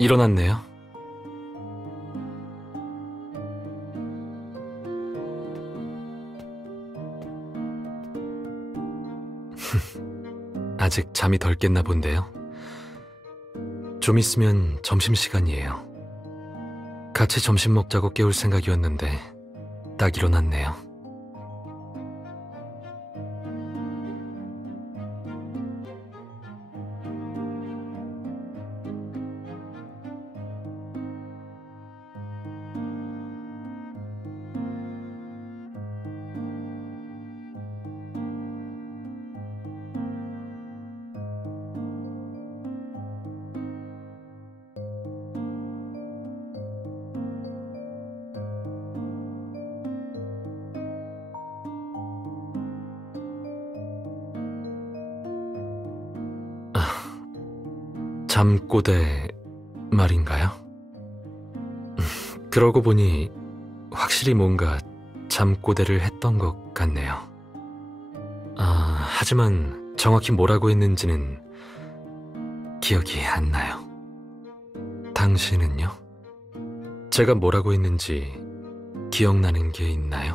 일어났네요. 아직 잠이 덜 깼나 본데요. 좀 있으면 점심시간이에요. 같이 점심 먹자고 깨울 생각이었는데 딱 일어났네요. 잠꼬대 말인가요? 그러고 보니 확실히 뭔가 잠꼬대를 했던 것 같네요. 하지만 정확히 뭐라고 했는지는 기억이 안 나요. 당신은요? 제가 뭐라고 했는지 기억나는 게 있나요?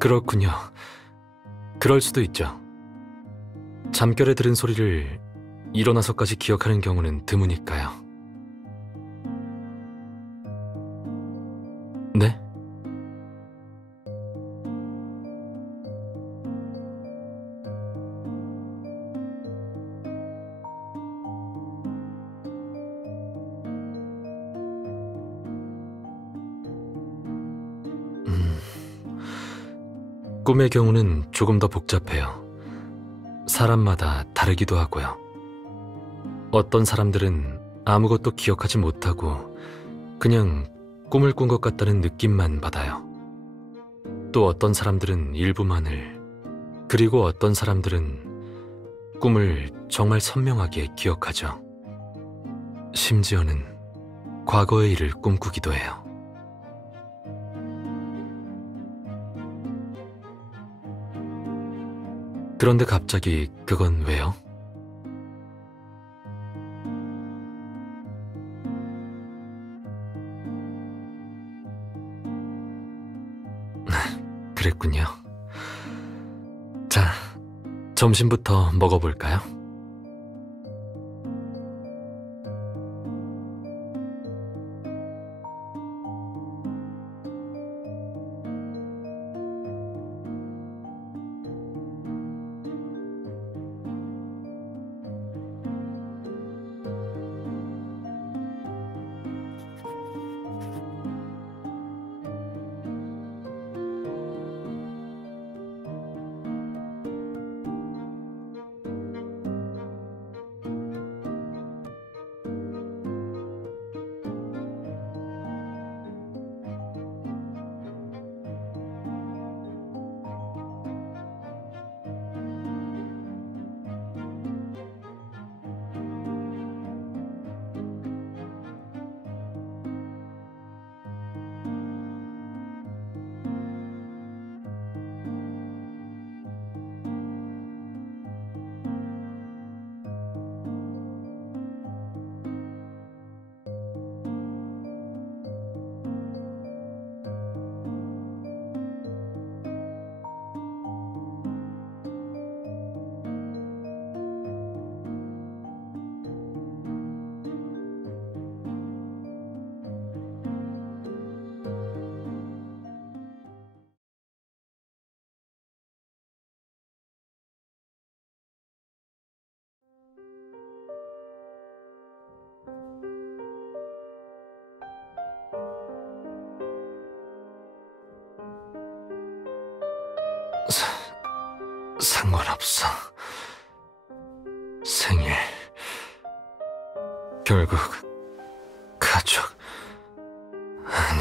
그렇군요. 그럴 수도 있죠. 잠결에 들은 소리를 일어나서까지 기억하는 경우는 드무니까요. 네? 꿈의 경우는 조금 더 복잡해요. 사람마다 다르기도 하고요. 어떤 사람들은 아무것도 기억하지 못하고 그냥 꿈을 꾼 것 같다는 느낌만 받아요. 또 어떤 사람들은 일부만을, 그리고 어떤 사람들은 꿈을 정말 선명하게 기억하죠. 심지어는 과거의 일을 꿈꾸기도 해요. 그런데 갑자기 그건 왜요? 그랬군요. 자, 점심부터 먹어볼까요? 상관없어. 생일. 결국 가족. 아니.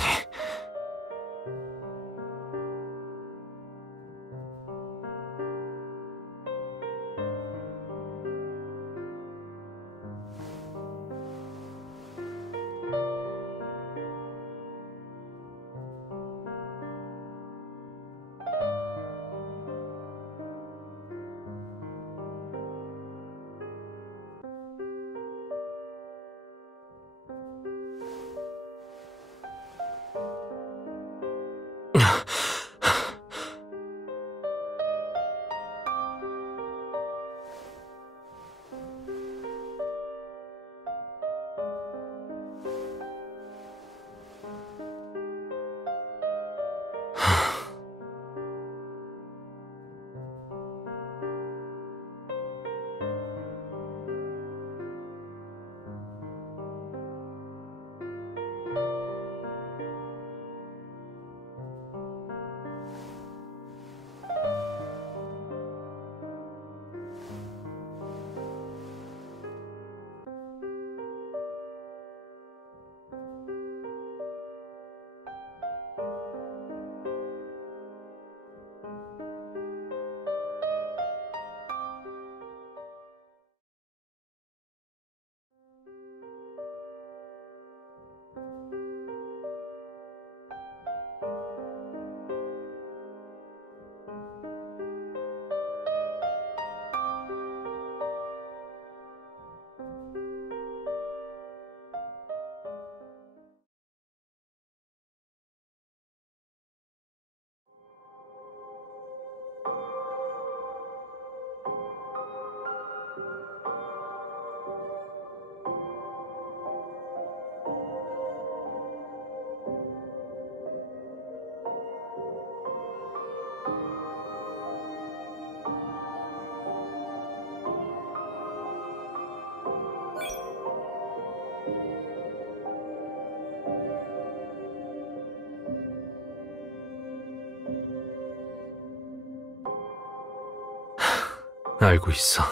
알고 있어.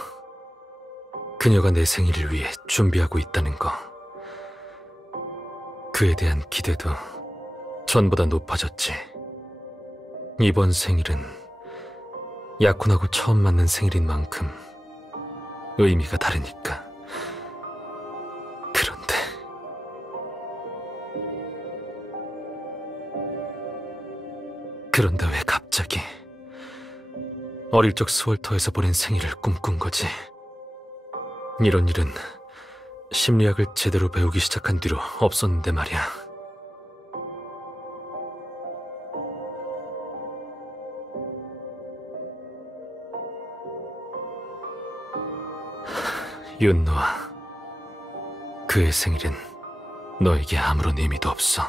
그녀가 내 생일을 위해 준비하고 있다는 거. 그에 대한 기대도 전보다 높아졌지. 이번 생일은 약혼하고 처음 맞는 생일인 만큼 의미가 다르니까. 그런데 왜 갑자기 어릴 적 스월터에서 보낸 생일을 꿈꾼 거지? 이런 일은 심리학을 제대로 배우기 시작한 뒤로 없었는데 말이야. 윤노아, 그의 생일은 너에게 아무런 의미도 없어.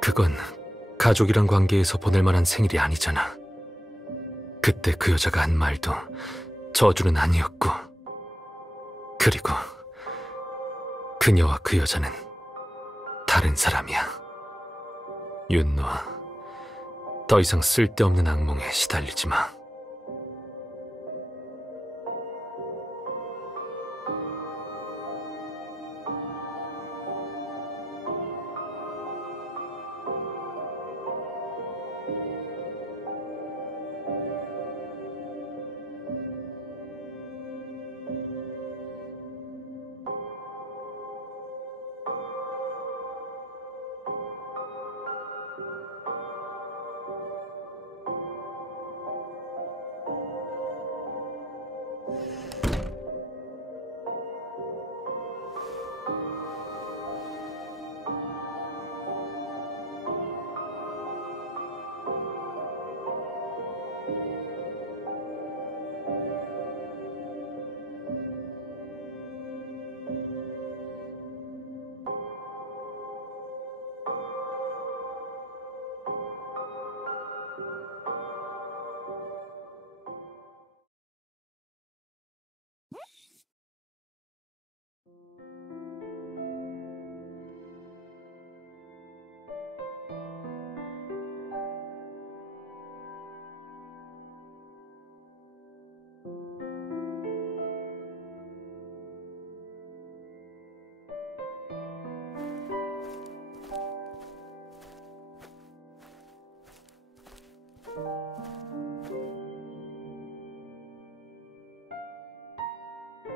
그건 가족이란 관계에서 보낼 만한 생일이 아니잖아. 그때 그 여자가 한 말도 저주는 아니었고, 그리고 그녀와 그 여자는 다른 사람이야. 윤노아, 더 이상 쓸데없는 악몽에 시달리지 마.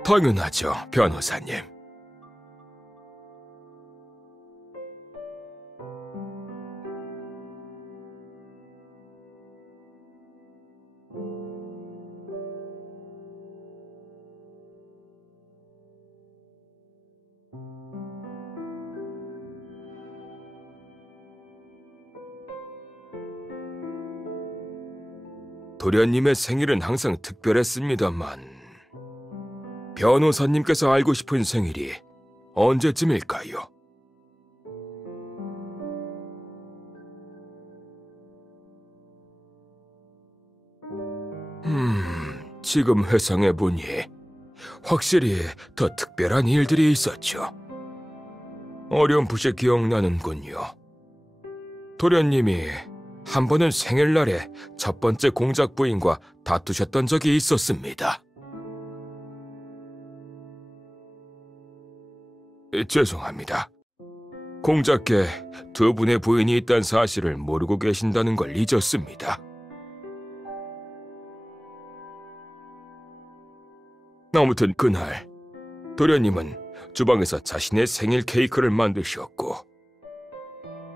당연하죠, 변호사님. 도련님의 생일은 항상 특별했습니다만 변호사님께서 알고 싶은 생일이 언제쯤일까요? 지금 회상해보니 확실히 더 특별한 일들이 있었죠. 어렴풋이 기억나는군요. 도련님이 한 번은 생일날에 첫 번째 공작 부인과 다투셨던 적이 있었습니다. 죄송합니다. 공작께 두 분의 부인이 있다는 사실을 모르고 계신다는 걸 잊었습니다. 아무튼 그날 도련님은 주방에서 자신의 생일 케이크를 만드셨고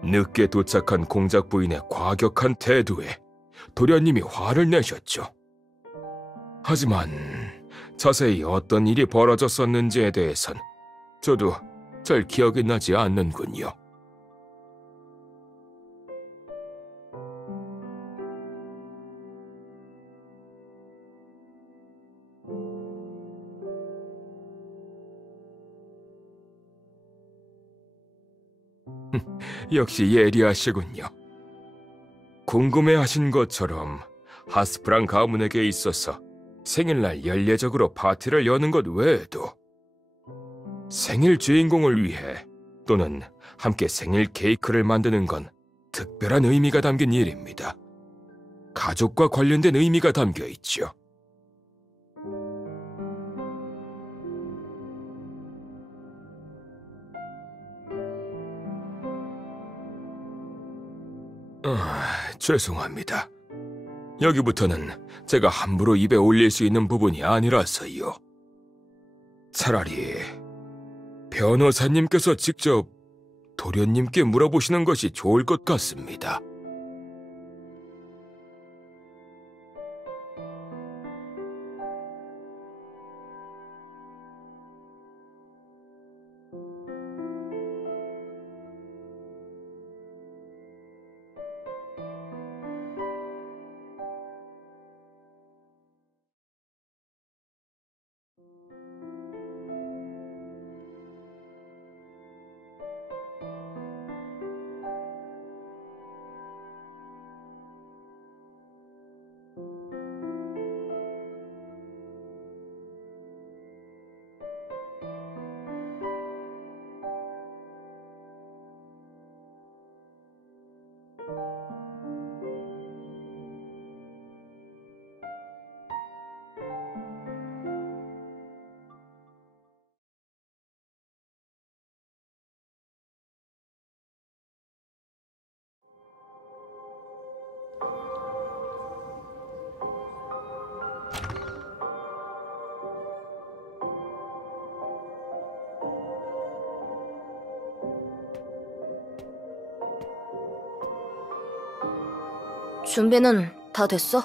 늦게 도착한 공작 부인의 과격한 태도에 도련님이 화를 내셨죠. 하지만 자세히 어떤 일이 벌어졌었는지에 대해선 저도 잘 기억이 나지 않는군요. 역시 예리하시군요. 궁금해하신 것처럼 하스프랑 가문에게 있어서 생일날 연례적으로 파티를 여는 것 외에도 생일 주인공을 위해 또는 함께 생일 케이크를 만드는 건 특별한 의미가 담긴 일입니다. 가족과 관련된 의미가 담겨 있죠. 죄송합니다. 여기부터는 제가 함부로 입에 올릴 수 있는 부분이 아니라서요. 차라리 변호사님께서 직접 도련님께 물어보시는 것이 좋을 것 같습니다. 준비는 다 됐어?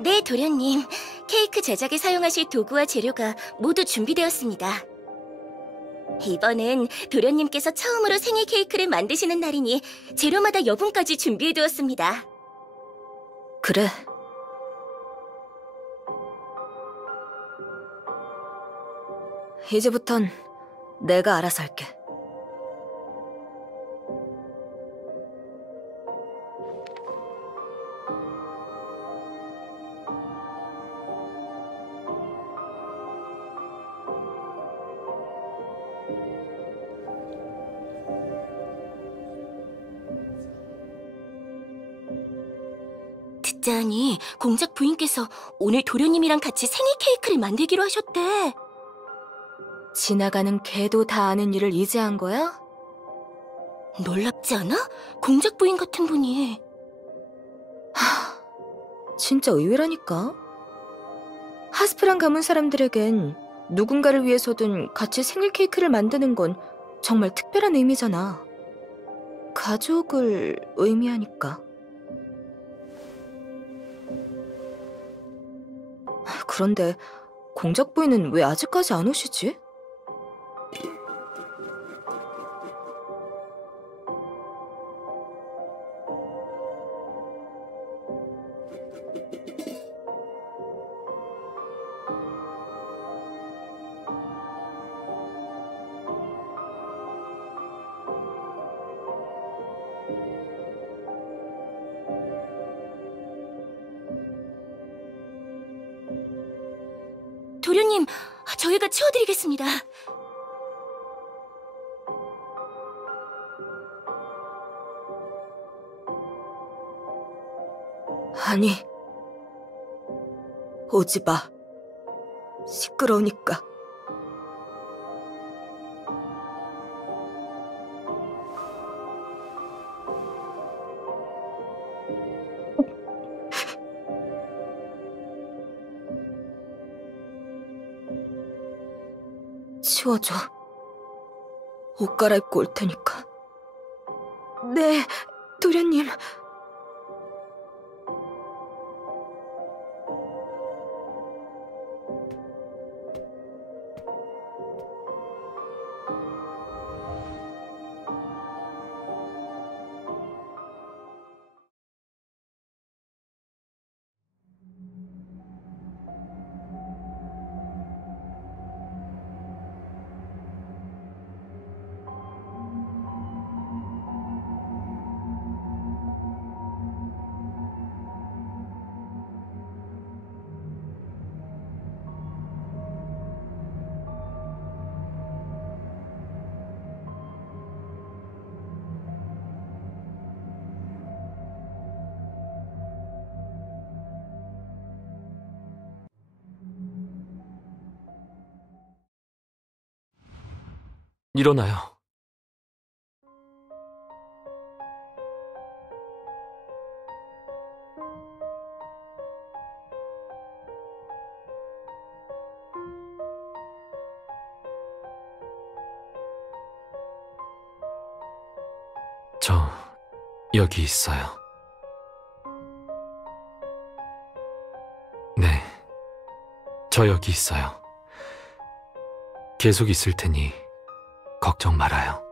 네, 도련님. 케이크 제작에 사용하실 도구와 재료가 모두 준비되었습니다. 이번은 도련님께서 처음으로 생일 케이크를 만드시는 날이니 재료마다 여분까지 준비해두었습니다. 그래. 이제부턴 내가 알아서 할게. 듣자하니 공작 부인께서 오늘 도련님이랑 같이 생일 케이크를 만들기로 하셨대. 지나가는 개도 다 아는 일을 이제 한 거야? 놀랍지 않아? 공작 부인 같은 분이. 진짜 의외라니까. 하스프란 가문 사람들에겐 누군가를 위해서든 같이 생일 케이크를 만드는 건 정말 특별한 의미잖아. 가족을 의미하니까. 그런데 공작 부인은 왜 아직까지 안 오시지? 도련님, 저희가 치워드리겠습니다. 아니, 오지 마. 시끄러우니까. 치워줘. 옷 갈아입고 올 테니까. 네, 도련님. 일어나요. 저 여기 있어요. 네, 저 여기 있어요. 계속 있을 테니 걱정 말아요.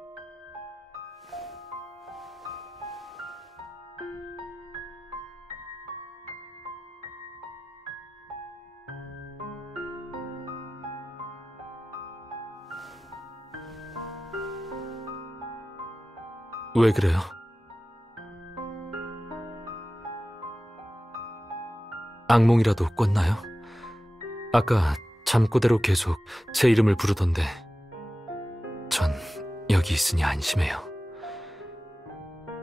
왜 그래요? 악몽이라도 꿨나요? 아까 잠꼬대로 계속 제 이름을 부르던데 전 여기 있으니 안심해요.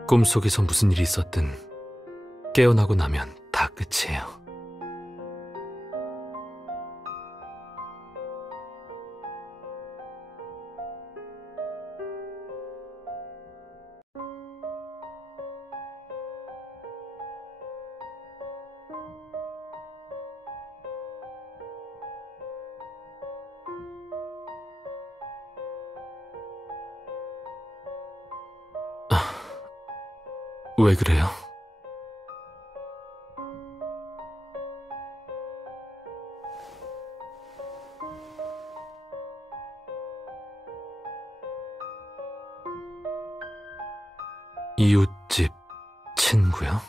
꿈속에서 무슨 일이 있었든 깨어나고 나면 다 끝이에요. 왜 그래요? 이웃집 친구요?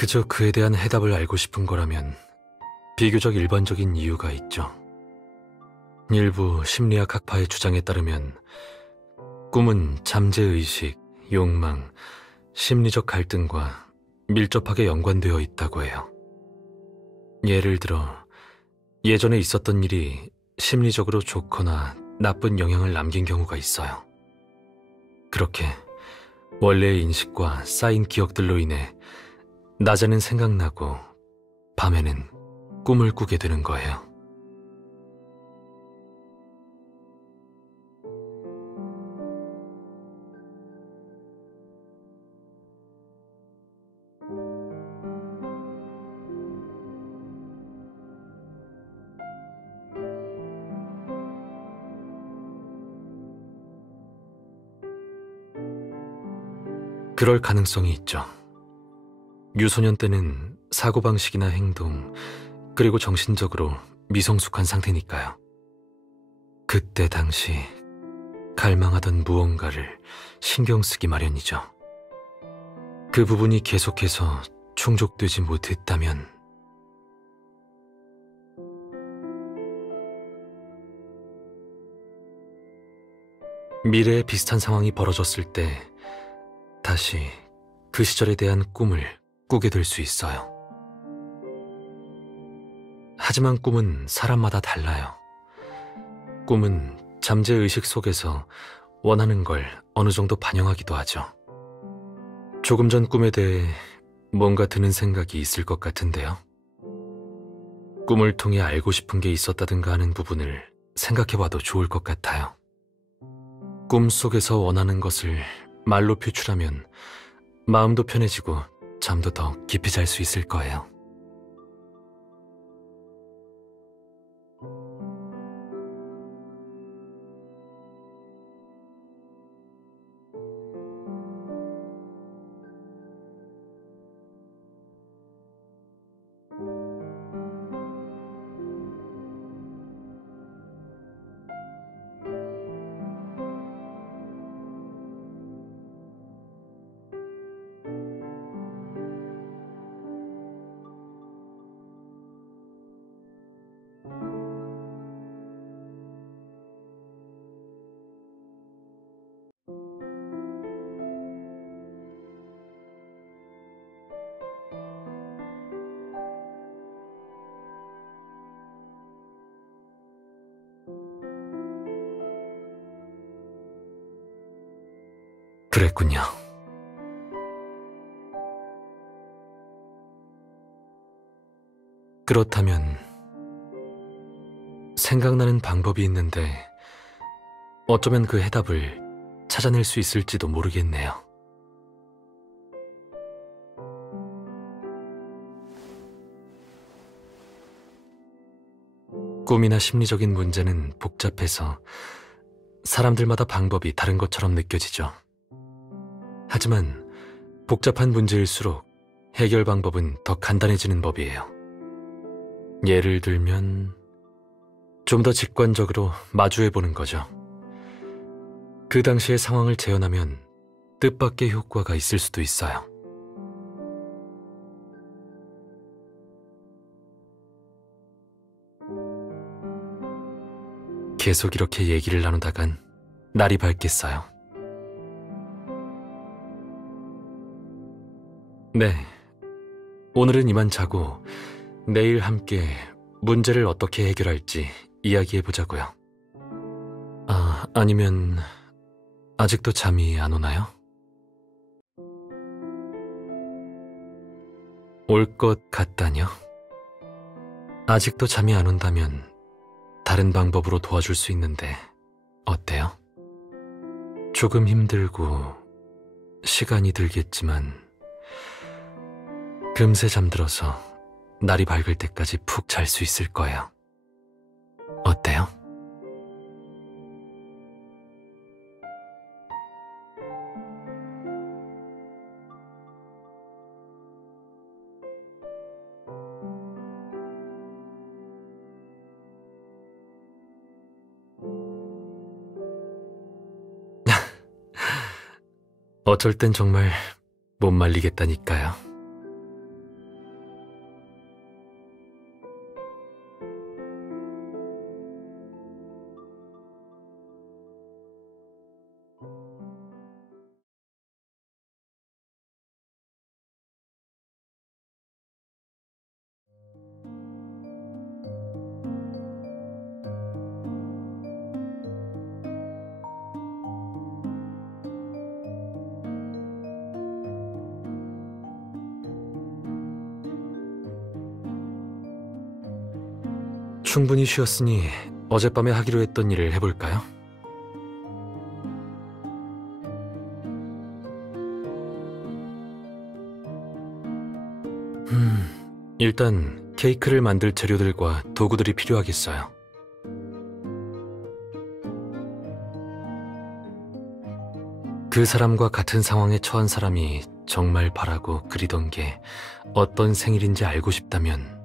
그저 그에 대한 해답을 알고 싶은 거라면 비교적 일반적인 이유가 있죠. 일부 심리학 학파의 주장에 따르면 꿈은 잠재의식, 욕망, 심리적 갈등과 밀접하게 연관되어 있다고 해요. 예를 들어 예전에 있었던 일이 심리적으로 좋거나 나쁜 영향을 남긴 경우가 있어요. 그렇게 원래의 인식과 쌓인 기억들로 인해 낮에는 생각나고 밤에는 꿈을 꾸게 되는 거예요. 그럴 가능성이 있죠. 유소년 때는 사고방식이나 행동, 그리고 정신적으로 미성숙한 상태니까요. 그때 당시 갈망하던 무언가를 신경 쓰기 마련이죠. 그 부분이 계속해서 충족되지 못했다면 미래에 비슷한 상황이 벌어졌을 때 다시 그 시절에 대한 꿈을 꾸게 될 수 있어요. 하지만 꿈은 사람마다 달라요. 꿈은 잠재의식 속에서 원하는 걸 어느 정도 반영하기도 하죠. 조금 전 꿈에 대해 뭔가 드는 생각이 있을 것 같은데요. 꿈을 통해 알고 싶은 게 있었다든가 하는 부분을 생각해봐도 좋을 것 같아요. 꿈 속에서 원하는 것을 말로 표출하면 마음도 편해지고 잠도 더 깊이 잘 수 있을 거예요. 그랬군요. 그렇다면 생각나는 방법이 있는데 어쩌면 그 해답을 찾아낼 수 있을지도 모르겠네요. 꿈이나 심리적인 문제는 복잡해서 사람들마다 방법이 다른 것처럼 느껴지죠. 하지만 복잡한 문제일수록 해결 방법은 더 간단해지는 법이에요. 예를 들면 좀 더 직관적으로 마주해보는 거죠. 그 당시의 상황을 재현하면 뜻밖의 효과가 있을 수도 있어요. 계속 이렇게 얘기를 나누다간 날이 밝겠어요. 네, 오늘은 이만 자고 내일 함께 문제를 어떻게 해결할지 이야기해보자고요. 아니면 아직도 잠이 안 오나요? 올 것 같다뇨? 아직도 잠이 안 온다면 다른 방법으로 도와줄 수 있는데 어때요? 조금 힘들고 시간이 들겠지만 금세 잠들어서 날이 밝을 때까지 푹 잘 수 있을 거예요. 어때요? 어쩔 땐 정말 못 말리겠다니까요. 충분히 쉬었으니 어젯밤에 하기로 했던 일을 해볼까요? 일단 케이크를 만들 재료들과 도구들이 필요하겠어요. 그 사람과 같은 상황에 처한 사람이 정말 바라고 그리던 게 어떤 생일인지 알고 싶다면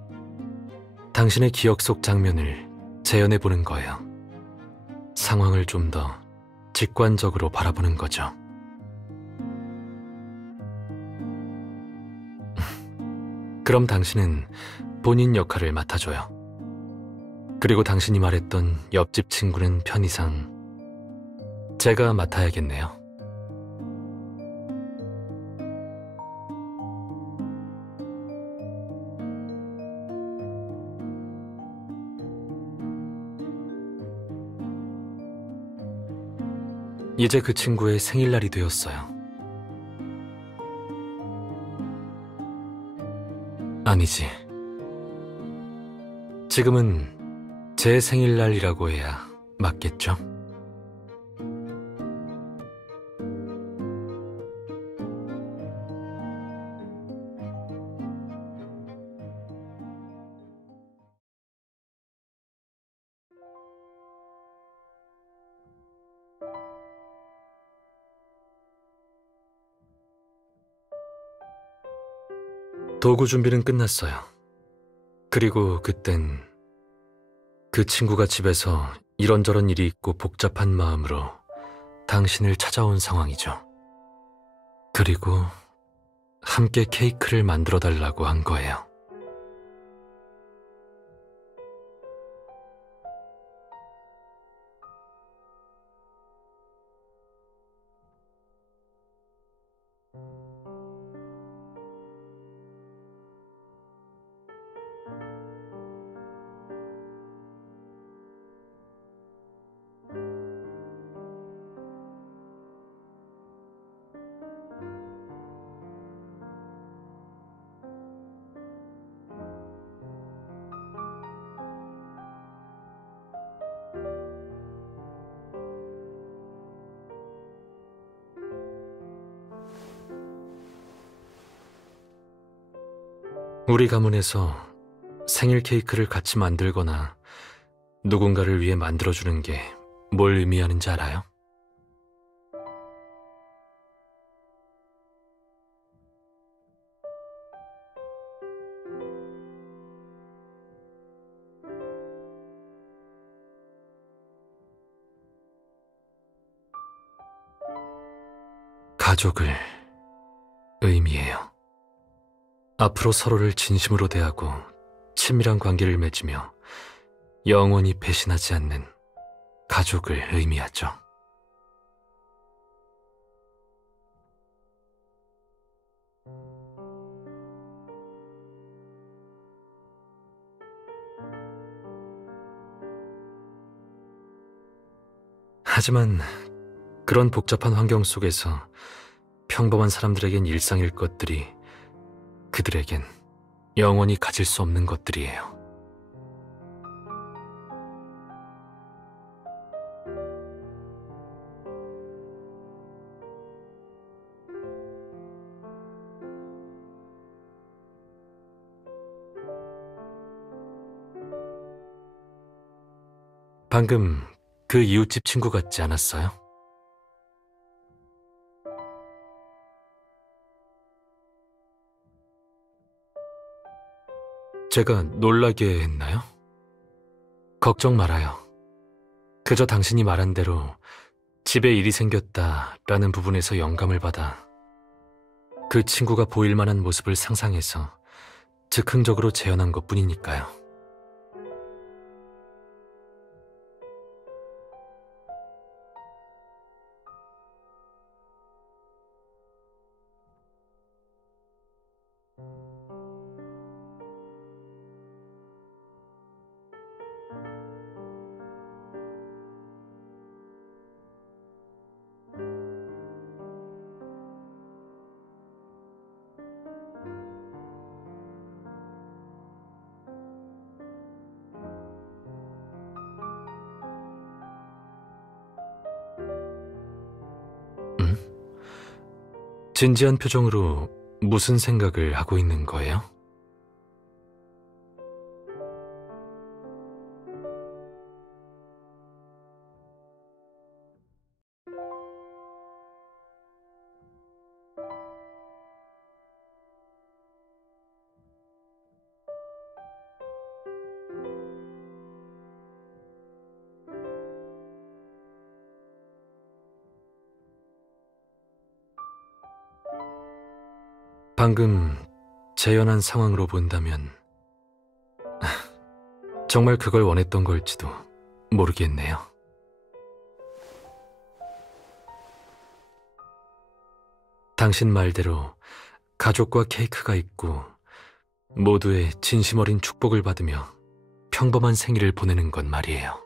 당신의 기억 속 장면을 재현해보는 거예요. 상황을 좀 더 직관적으로 바라보는 거죠. 그럼 당신은 본인 역할을 맡아줘요. 그리고 당신이 말했던 옆집 친구는 편의상 제가 맡아야겠네요. 이제 그 친구의 생일날이 되었어요. 아니지. 지금은 제 생일날이라고 해야 맞겠죠? 도구 준비는 끝났어요. 그리고 그땐 그 친구가 집에서 이런저런 일이 있고 복잡한 마음으로 당신을 찾아온 상황이죠. 그리고 함께 케이크를 만들어 달라고 한 거예요. 우리 가문에서 생일 케이크를 같이 만들거나 누군가를 위해 만들어주는 게 뭘 의미하는지 알아요? 가족을 의미해요. 앞으로 서로를 진심으로 대하고 친밀한 관계를 맺으며 영원히 배신하지 않는 가족을 의미하죠. 하지만 그런 복잡한 환경 속에서 평범한 사람들에겐 일상일 것들이 그들에겐 영원히 가질 수 없는 것들이에요. 방금 그 이웃집 친구 같지 않았어요? 제가 놀라게 했나요? 걱정 말아요. 그저 당신이 말한 대로 집에 일이 생겼다라는 부분에서 영감을 받아 그 친구가 보일 만한 모습을 상상해서 즉흥적으로 재현한 것뿐이니까요. 진지한 표정으로 무슨 생각을 하고 있는 거예요? 방금 재현한 상황으로 본다면 정말 그걸 원했던 걸지도 모르겠네요. 당신 말대로 가족과 케이크가 있고 모두의 진심 어린 축복을 받으며 평범한 생일을 보내는 건 말이에요.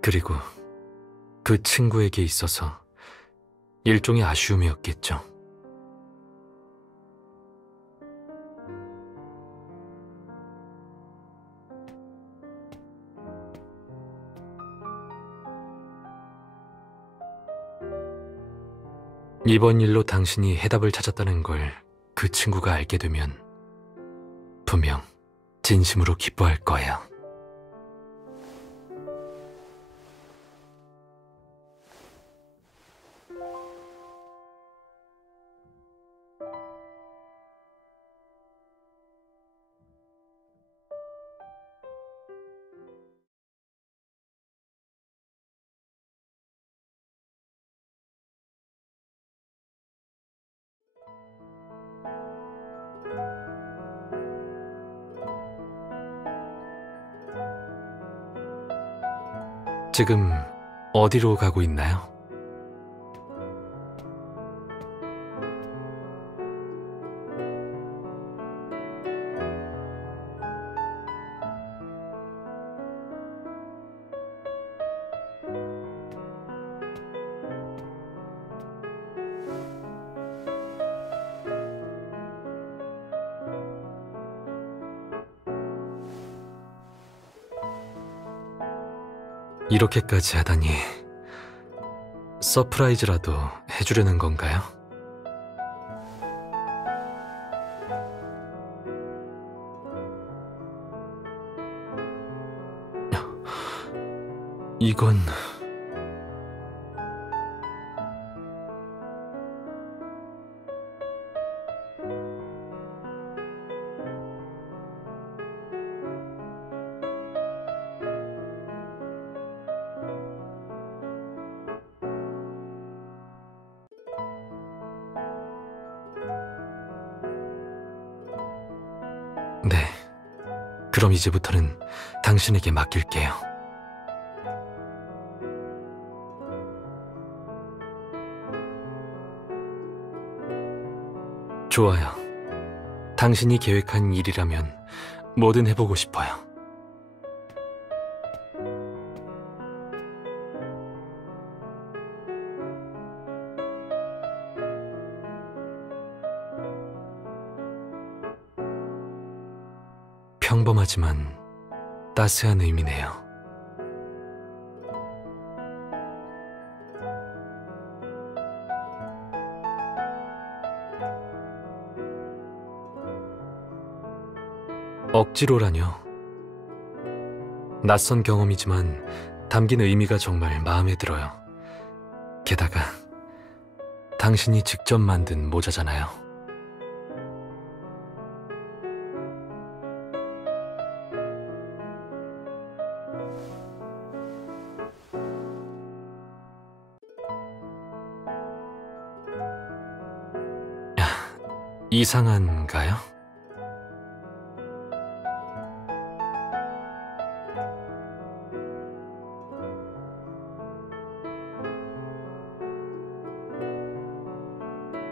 그리고 그 친구에게 있어서 일종의 아쉬움이었겠죠. 이번 일로 당신이 해답을 찾았다는 걸 그 친구가 알게 되면 분명 진심으로 기뻐할 거예요. 지금 어디로 가고 있나요? 이렇게까지 하다니 서프라이즈라도 해주려는 건가요? 이건... 네, 그럼 이제부터는 당신에게 맡길게요. 좋아요. 당신이 계획한 일이라면 뭐든 해보고 싶어요. 평범하지만 따스한 의미네요. 억지로라뇨. 낯선 경험이지만 담긴 의미가 정말 마음에 들어요. 게다가 당신이 직접 만든 모자잖아요. 이상한가요?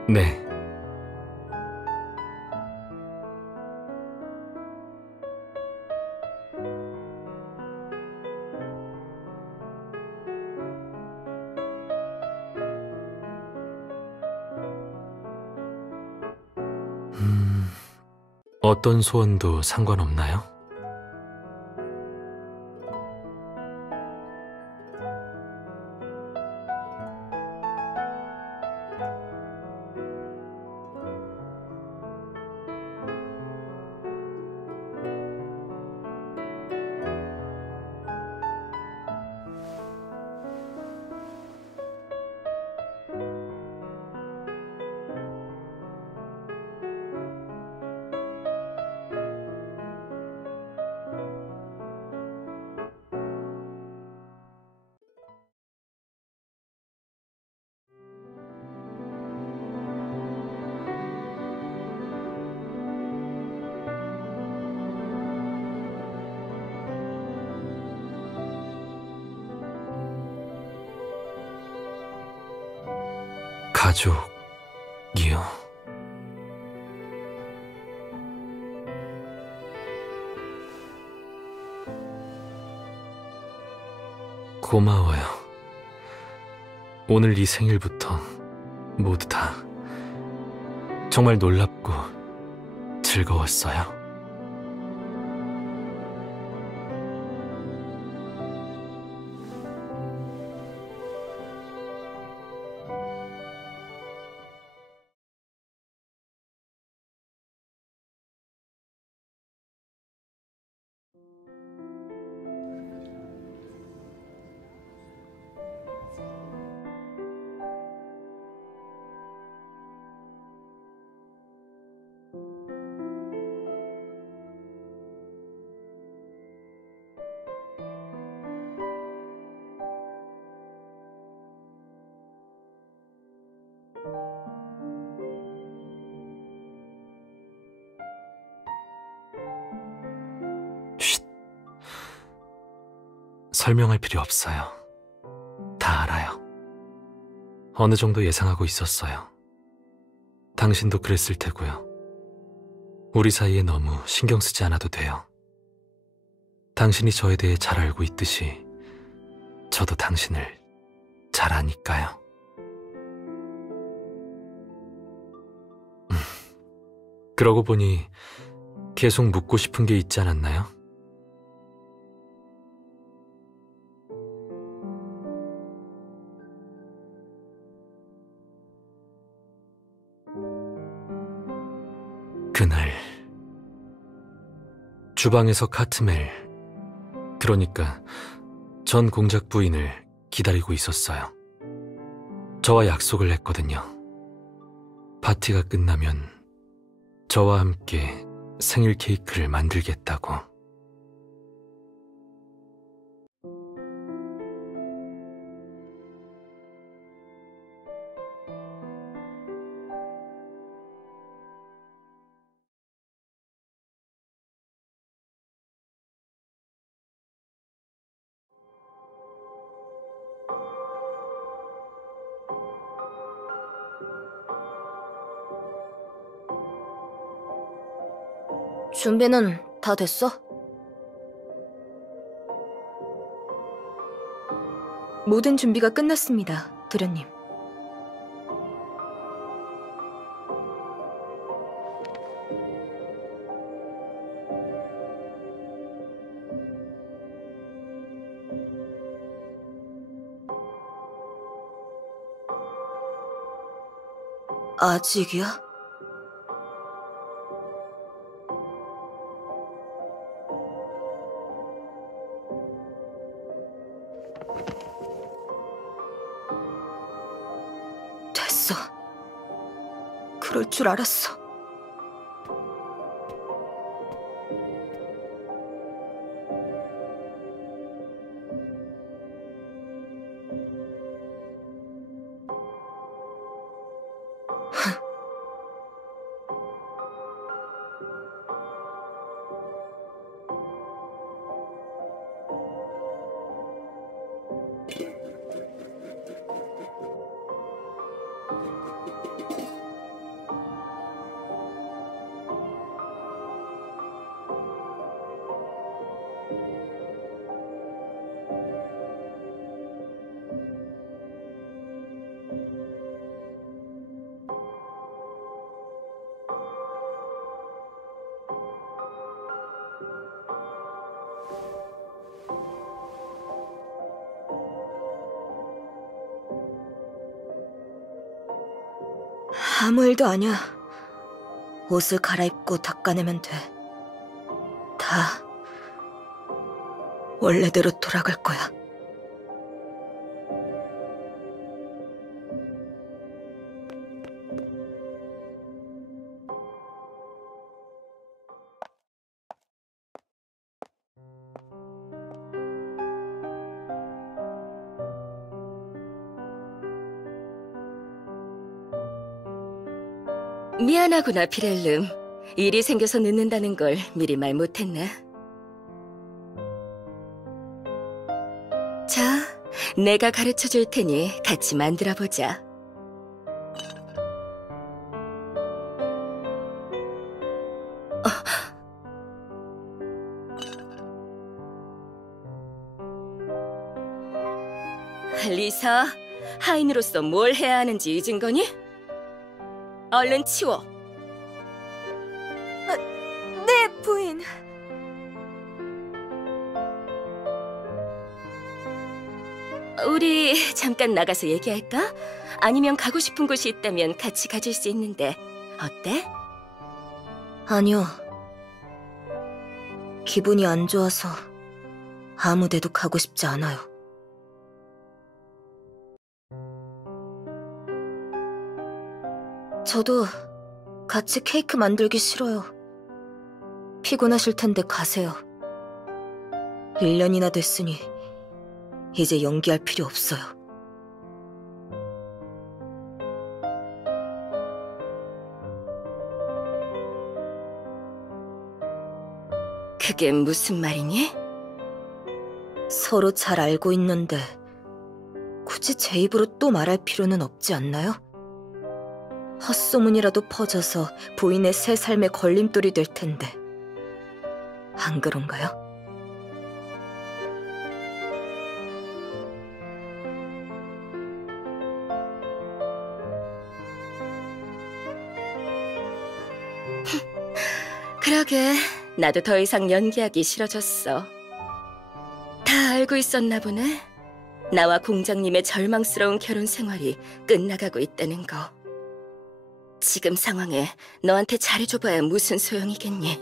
네. 어떤 소원도 상관없나요? 가족이요. 고마워요. 오늘 이 생일부터 모두 다 정말 놀랍고 즐거웠어요. 쉿. 설명할 필요 없어요. 다 알아요. 어느 정도 예상하고 있었어요. 당신도 그랬을 테고요. 우리 사이에 너무 신경 쓰지 않아도 돼요. 당신이 저에 대해 잘 알고 있듯이 저도 당신을 잘 아니까요. 그러고 보니 계속 묻고 싶은 게 있지 않았나요? 그날 주방에서 카트멜, 그러니까 전 공작 부인을 기다리고 있었어요. 저와 약속을 했거든요. 파티가 끝나면 저와 함께 생일 케이크를 만들겠다고. 준비는 다 됐어? 모든 준비가 끝났습니다, 도련님. 아직이야? 됐어. 그럴 줄 알았어. 아무 일도 아니야. 옷을 갈아입고 닦아내면 돼. 다 원래대로 돌아갈 거야. 미안하구나, 피렐름. 일이 생겨서 늦는다는 걸 미리 말 못했네. 자, 내가 가르쳐 줄 테니 같이 만들어 보자. 리사, 하인으로서 뭘 해야 하는지 잊은 거니? 얼른 치워. 네, 부인. 우리 잠깐 나가서 얘기할까? 아니면 가고 싶은 곳이 있다면 같이 가줄 수 있는데 어때? 아니요. 기분이 안 좋아서 아무 데도 가고 싶지 않아요. 저도 같이 케이크 만들기 싫어요. 피곤하실 텐데 가세요. 1년이나 됐으니 이제 연기할 필요 없어요. 그게 무슨 말이니? 서로 잘 알고 있는데 굳이 제 입으로 또 말할 필요는 없지 않나요? 헛소문이라도 퍼져서 부인의 새 삶에 걸림돌이 될 텐데. 안 그런가요? 그러게, 나도 더 이상 연기하기 싫어졌어. 다 알고 있었나 보네. 나와 공장님의 절망스러운 결혼 생활이 끝나가고 있다는 거. 지금 상황에 너한테 잘해줘봐야 무슨 소용이겠니?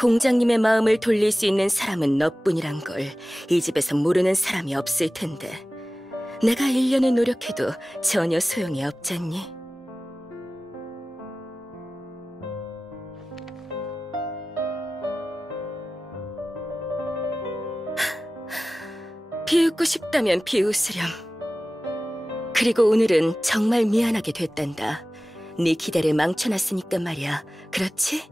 공장님의 마음을 돌릴 수 있는 사람은 너뿐이란 걸 이 집에서 모르는 사람이 없을 텐데 내가 1년을 노력해도 전혀 소용이 없잖니. 비웃고 싶다면 비웃으렴. 그리고 오늘은 정말 미안하게 됐단다. 네 기대를 망쳐놨으니까 말이야. 그렇지?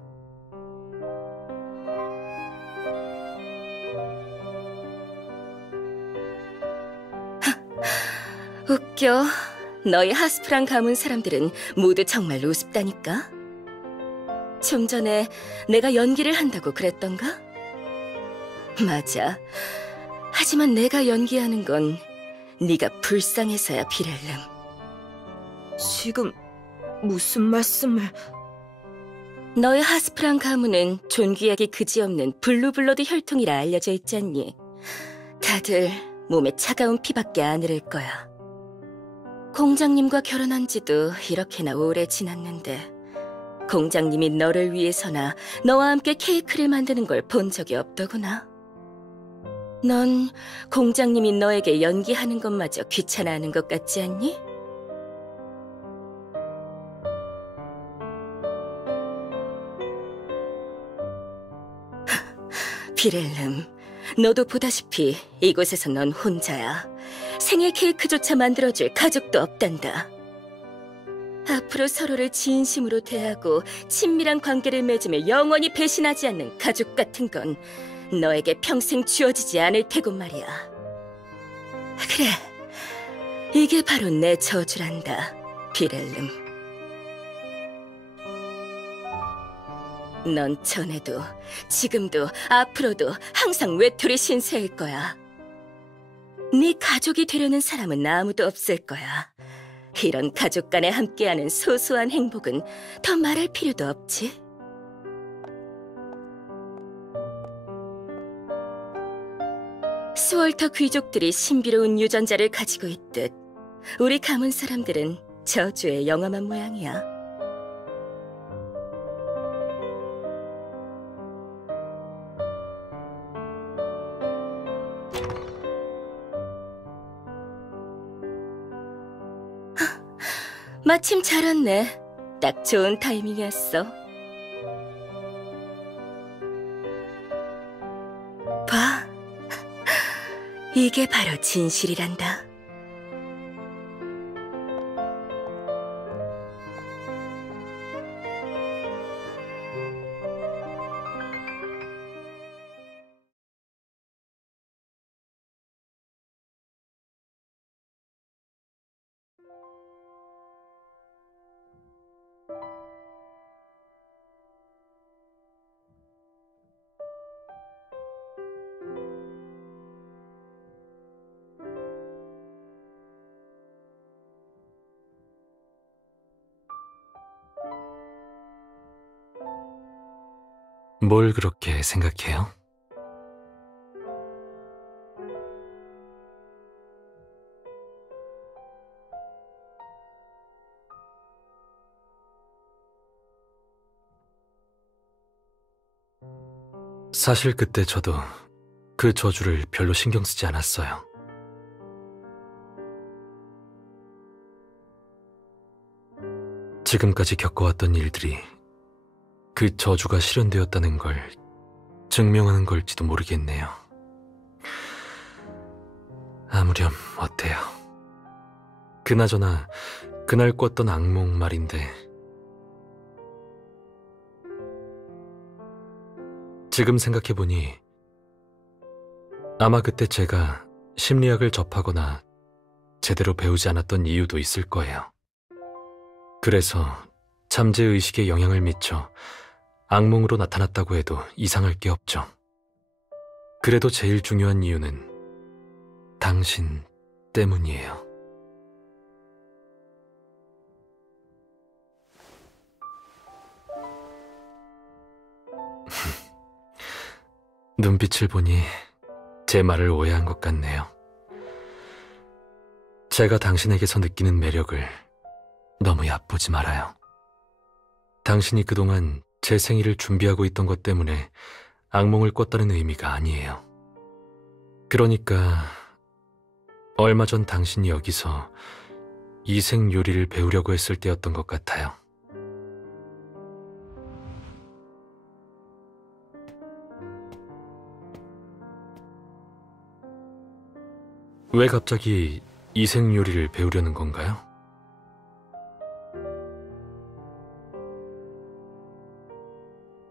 웃겨. 너희 하스프랑 가문 사람들은 모두 정말 우습다니까. 좀 전에 내가 연기를 한다고 그랬던가? 맞아. 하지만 내가 연기하는 건 네가 불쌍해서야, 비렐름. 지금 무슨 말씀을... 너희 하스프랑 가문은 존귀하게 그지없는 블루블러드 혈통이라 알려져 있잖니. 다들 몸에 차가운 피밖에 안 흐를 거야. 공장님과 결혼한 지도 이렇게나 오래 지났는데 공장님이 너를 위해서나 너와 함께 케이크를 만드는 걸 본 적이 없더구나. 넌 공장님이 너에게 연기하는 것마저 귀찮아하는 것 같지 않니? 비렐름, 너도 보다시피 이곳에서 넌 혼자야. 생일 케이크조차 만들어줄 가족도 없단다. 앞으로 서로를 진심으로 대하고 친밀한 관계를 맺으며 영원히 배신하지 않는 가족 같은 건 너에게 평생 주어지지 않을 테고 말이야. 그래, 이게 바로 내 저주란다, 비렐름. 넌 전에도, 지금도, 앞으로도 항상 외톨이 신세일 거야. 네 가족이 되려는 사람은 아무도 없을 거야. 이런 가족 간에 함께하는 소소한 행복은 더 말할 필요도 없지. 스월터 귀족들이 신비로운 유전자를 가지고 있듯 우리 가문 사람들은 저주에 영험한 모양이야. 마침 잘 왔네. 딱 좋은 타이밍이었어. 봐. 이게 바로 진실이란다. 뭘 그렇게 생각해요? 사실 그때 저도 그 저주를 별로 신경 쓰지 않았어요. 지금까지 겪어왔던 일들이 그 저주가 실현되었다는 걸 증명하는 걸지도 모르겠네요. 아무렴 어때요? 그나저나 그날 꿨던 악몽 말인데 지금 생각해보니 아마 그때 제가 심리학을 접하거나 제대로 배우지 않았던 이유도 있을 거예요. 그래서 잠재의식에 영향을 미쳐 악몽으로 나타났다고 해도 이상할 게 없죠. 그래도 제일 중요한 이유는 당신 때문이에요. 눈빛을 보니 제 말을 오해한 것 같네요. 제가 당신에게서 느끼는 매력을 너무 얕보지 말아요. 당신이 그동안 제 생일을 준비하고 있던 것 때문에 악몽을 꿨다는 의미가 아니에요. 그러니까 얼마 전 당신이 여기서 이색 요리를 배우려고 했을 때였던 것 같아요. 왜 갑자기 이색 요리를 배우려는 건가요?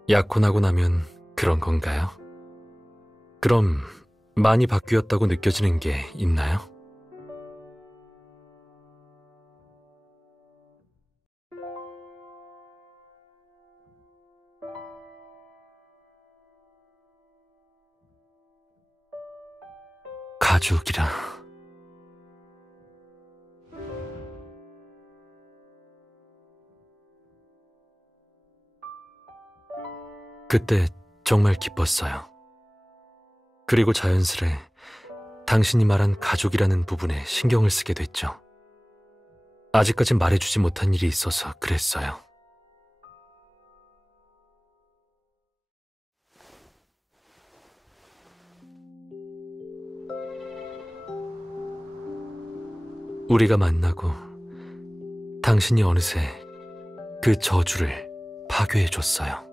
약혼하고 나면 그런 건가요? 그럼 많이 바뀌었다고 느껴지는 게 있나요? 가족이라. 그때 정말 기뻤어요. 그리고 자연스레 당신이 말한 가족이라는 부분에 신경을 쓰게 됐죠. 아직까지 말해주지 못한 일이 있어서 그랬어요. 우리가 만나고 당신이 어느새 그 저주를 파괴해줬어요.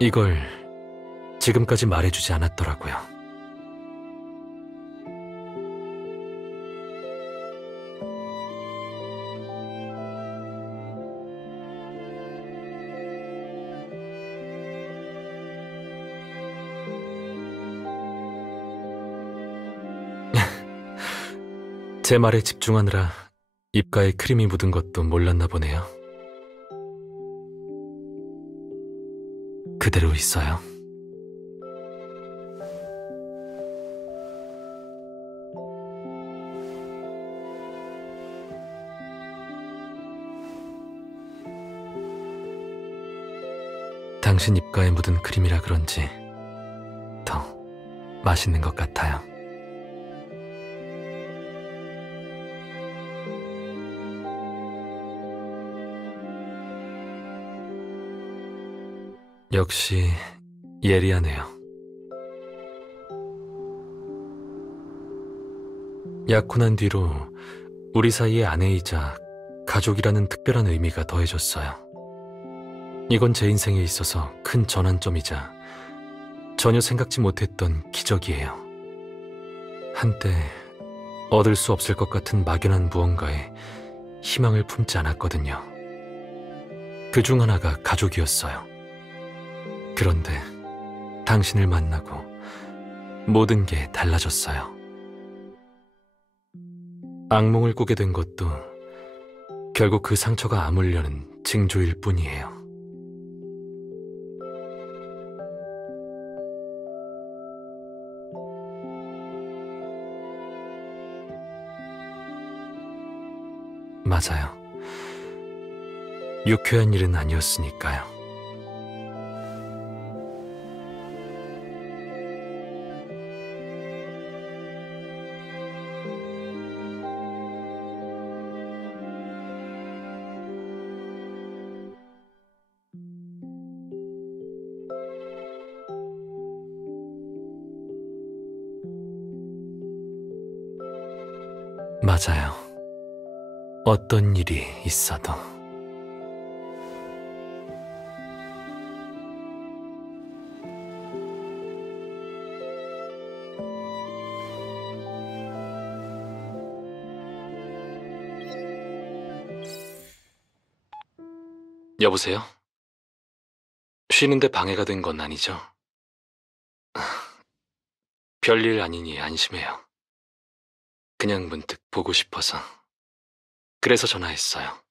이걸 지금까지 말해주지 않았더라고요. 제 말에 집중하느라 입가에 크림이 묻은 것도 몰랐나 보네요. 그대로 있어요. 당신 입가에 묻은 크림이라 그런지 더 맛있는 것 같아요. 역시 예리하네요. 약혼한 뒤로 우리 사이의 아내이자 가족이라는 특별한 의미가 더해졌어요. 이건 제 인생에 있어서 큰 전환점이자 전혀 생각지 못했던 기적이에요. 한때 얻을 수 없을 것 같은 막연한 무언가에 희망을 품지 않았거든요. 그 중 하나가 가족이었어요. 그런데 당신을 만나고 모든 게 달라졌어요. 악몽을 꾸게 된 것도 결국 그 상처가 아물려는 징조일 뿐이에요. 맞아요. 유쾌한 일은 아니었으니까요. 맞아요. 어떤 일이 있어도. 여보세요? 쉬는데 방해가 된 건 아니죠? 별일 아니니 안심해요. 그냥 문득 보고 싶어서. 그래서 전화했어요.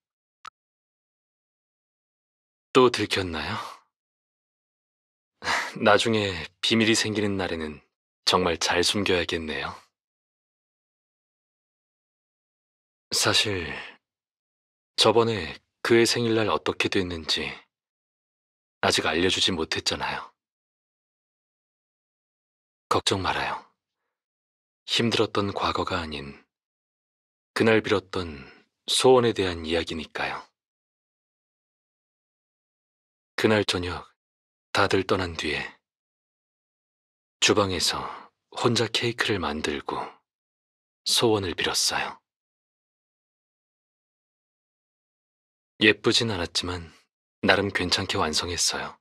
또 들켰나요? 나중에 비밀이 생기는 날에는 정말 잘 숨겨야겠네요. 사실 저번에 그의 생일날 어떻게 됐는지 아직 알려주지 못했잖아요. 걱정 말아요. 힘들었던 과거가 아닌 그날 빌었던 소원에 대한 이야기니까요. 그날 저녁 다들 떠난 뒤에 주방에서 혼자 케이크를 만들고 소원을 빌었어요. 예쁘진 않았지만 나름 괜찮게 완성했어요.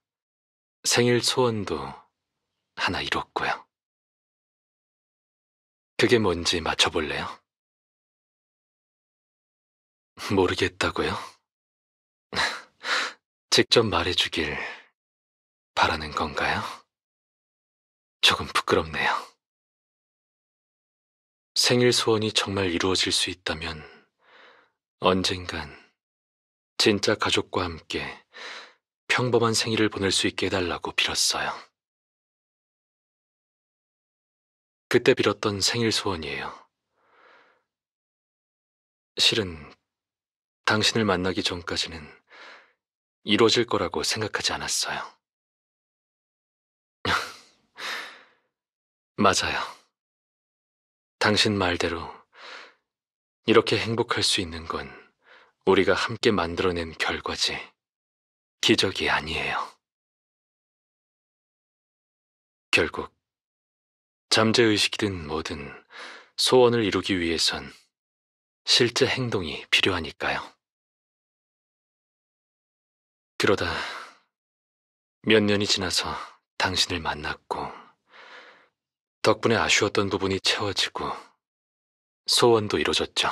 생일 소원도 하나 이뤘고요. 그게 뭔지 맞춰볼래요? 모르겠다고요? 직접 말해주길 바라는 건가요? 조금 부끄럽네요. 생일 소원이 정말 이루어질 수 있다면 언젠간 진짜 가족과 함께 평범한 생일을 보낼 수 있게 해달라고 빌었어요. 그때 빌었던 생일 소원이에요. 실은 당신을 만나기 전까지는 이루어질 거라고 생각하지 않았어요. 맞아요. 당신 말대로 이렇게 행복할 수 있는 건 우리가 함께 만들어낸 결과지 기적이 아니에요. 결국 잠재의식이든 뭐든 소원을 이루기 위해선 실제 행동이 필요하니까요. 그러다 몇 년이 지나서 당신을 만났고 덕분에 아쉬웠던 부분이 채워지고 소원도 이루어졌죠.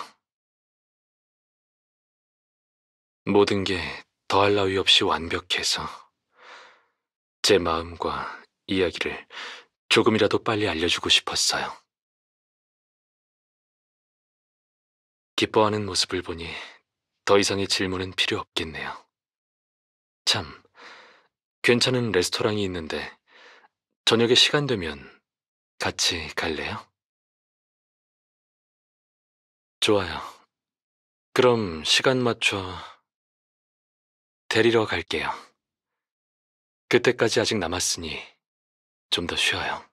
모든 게 더할 나위 없이 완벽해서 제 마음과 이야기를 조금이라도 빨리 알려주고 싶었어요. 기뻐하는 모습을 보니 더 이상의 질문은 필요 없겠네요. 참, 괜찮은 레스토랑이 있는데 저녁에 시간 되면 같이 갈래요? 좋아요. 그럼 시간 맞춰 데리러 갈게요. 그때까지 아직 남았으니 좀 더 쉬어요.